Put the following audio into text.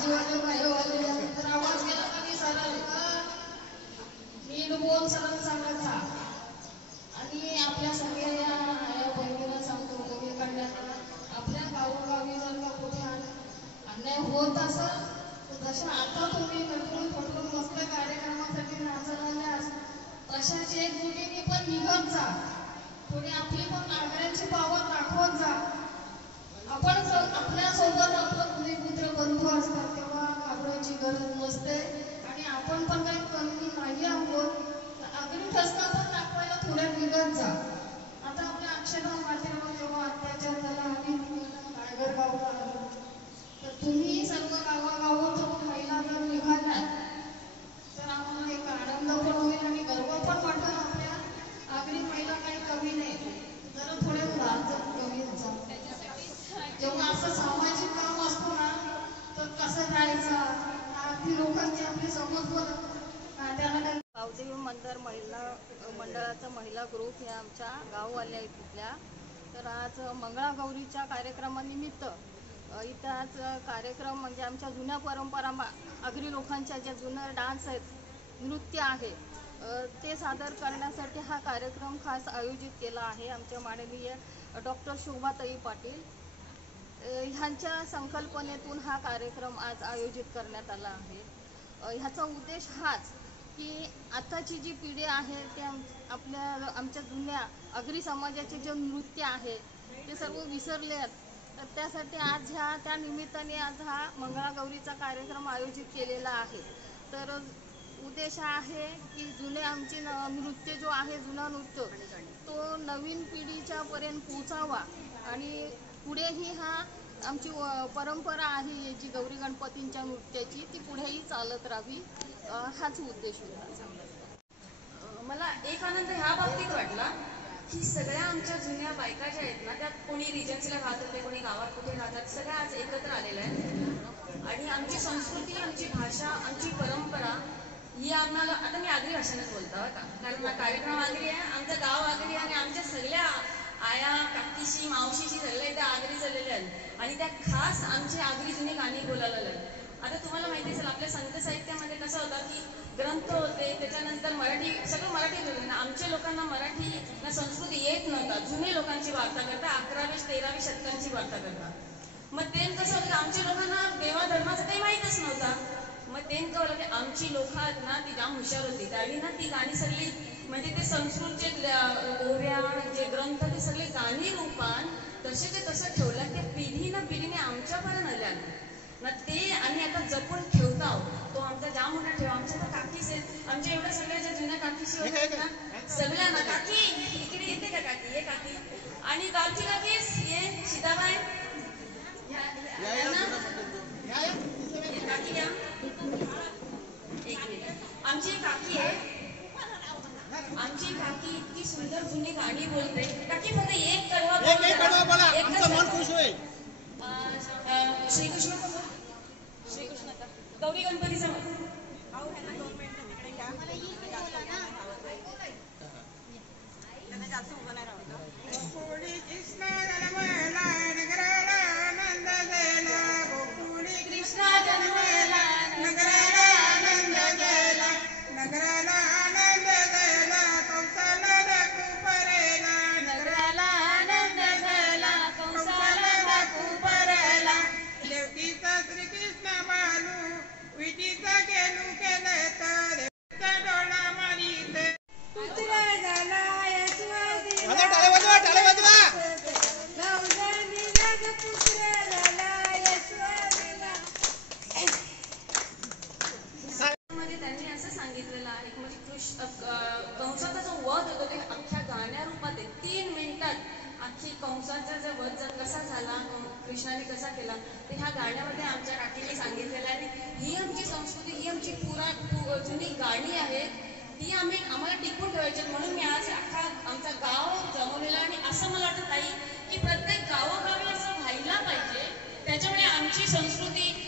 भाजीवाले बाहेरवाले तर आवाज केला कधी सरळ नीट बोल सरळ सांगत जा. आणि आपल्या सगळ्या या बहिणीला सांगतो कोणी काढण्यात आपल्या गावोगावी जर का कुठे अन्याय होत असेल तर जशा आता तुम्ही नटून फटून मस्त कार्यक्रमासाठी नाचवल्यास तशाच एकजुटीने पण निघत जा. थोडी आपली पण नागरिकांची पावर दाखवत जा. आपण आपल्यासोबत आपलं पुत्र बंधू असतात तेव्हा घाबरायची गरज नसते. आणि आपण पण काही कमी नाही आहोत. अगदी ठसका पण दाखवायला थोड्या निघत जा. आता आपल्या अक्षरधाम मातेवर जेव्हा अत्याचार झाला आम्ही रायगड गावाला आलो तर तुम्ही सर्व गावागावातून महिला जर निघाल्या तर आम्हाला एक आनंद पण होईल आणि गर्व पण वाटेल. आपल्या आगरी महिला काही कमी नाही. जरा थोडे कमी जा. जेव्हा असं सामाजिक काम असतो ना तर कसं राहायचं अगदी लोकांची आपली समज त्याला गावदेवी मंदिर महिला मंडळाचा महिला ग्रुप हे आमच्या गाववाल्या आहेत तिथल्या. तर आज मंगळागौरीच्या कार्यक्रमानिमित्त इथं आज कार्यक्रम म्हणजे आमच्या जुन्या परंपरा आगरी लोकांच्या ज्या जुन्या डान्स आहेत नृत्य आहे ते सादर करण्यासाठी हा कार्यक्रम खास आयोजित केला आहे. आमच्या माननीय डॉक्टर शोभाताई पाटील ह्यांच्या संकल्पनेतून हा कार्यक्रम आज आयोजित करण्यात आला आहे. ह्याचा उद्देश हाच की आताची जी पिढी आहे ते आमच्या जुन्या आगरी समाजाचे जे नृत्य आहे ते सर्व विसरले आहेत. तर त्यासाठी आज त्या निमित्ताने आज हा मंगळागौरीचा कार्यक्रम आयोजित केलेला आहे. तर उद्देश आहे की जुने आमचे नृत्य जो आहे जुना नृत्य तो नवीन पिढीच्या पर्यंत पोचावा आणि पुढेही हा आमची परंपरा आहे जी गौरी गणपतींच्या नृत्याची ती पुढेही चालत राहावी हाच उद्देश होता. मला एक आनंद ह्या बाबतीत वाटला की सगळ्या आमच्या जुन्या बायका ज्या आहेत ना त्यात कोणी रिजन्सीला राहत होते कोणी गावात कुठे राहतात सगळ्या आज एकत्र आलेल्या आहेत. आणि आमची संस्कृती आमची भाषा आमची परंपरा ही आम्हाला आता मी आगरी भाषेनेच बोलतो का कारण हा कार्यक्रम आगरी आहे आमचं गाव आगरी आणि आमच्या सगळ्या आया काकीशी मावशीशी सगळ्या इथे आगरी झालेल्या आहेत आणि त्या खास आमची आगरी जुनी गाणी बोलायला लागली. आता तुम्हाला माहिती असेल आपल्या संत साहित्यामध्ये कसं होतं की ग्रंथ होते त्याच्यानंतर मराठी सगळं मराठीत होतं ना. आमच्या लोकांना मराठी ना संस्कृती येत नव्हता. जुने लोकांची वार्ता करता 11वी-13वी शतकांची वार्ता करता. मग ते कसं होतं आमच्या लोकांना देवाधर्माचं काही माहीतच नव्हता. मग ते कळलं की आमची लोक आहेत ना ती जाम हुशार होती त्यावेळी ना ती गाणी सगळी म्हणजे ते संस्कृतचे ओव्या जे ग्रंथ ते सगळे गाणी रूपान तसेचे तसं ठेवलं. ते पिढीने आमच्यापर्यंत आल्या ना ते आणि आता जपून ठेवता तो आमचा जाम मोठा ठेवा. आमच्या तर काकीच आहेत आमच्या एवढ्या सगळ्या ज्या जुन्या काकीशी होत्या ना सगळ्या ना काकी इकडे येते का काकी ये काकी आणि गावची काकीस ये सीताबाई काकी घ्या एक मिनिट. आमची काकी आहे आमची काकी इतकी सुंदर जुनी गाणी बोलते. काकी फक्त एक कडवा बोला आमचं मन खुश होईल. श्रीकृष्ण गौरी गणपतीचा कंसाचा जो वध होतो ते अख्ख्या गाण्या रूपात आहे. 3 मिनिटात अख्खी कंसाचा जो वध कसा झाला कृष्णाने कसा केला ते ह्या गाण्यामध्ये आमच्या काकीने सांगितलेलं आहे. ही आमची संस्कृती ही आमची जुनी गाणी आहेत ती आम्हाला टिकून ठेवायची. म्हणून मी आज अख्खा आमचा गाव जमवलेला आणि असं मला वाटत नाही की प्रत्येक गावोगावी असं व्हायला पाहिजे. त्याच्यामुळे आमची संस्कृती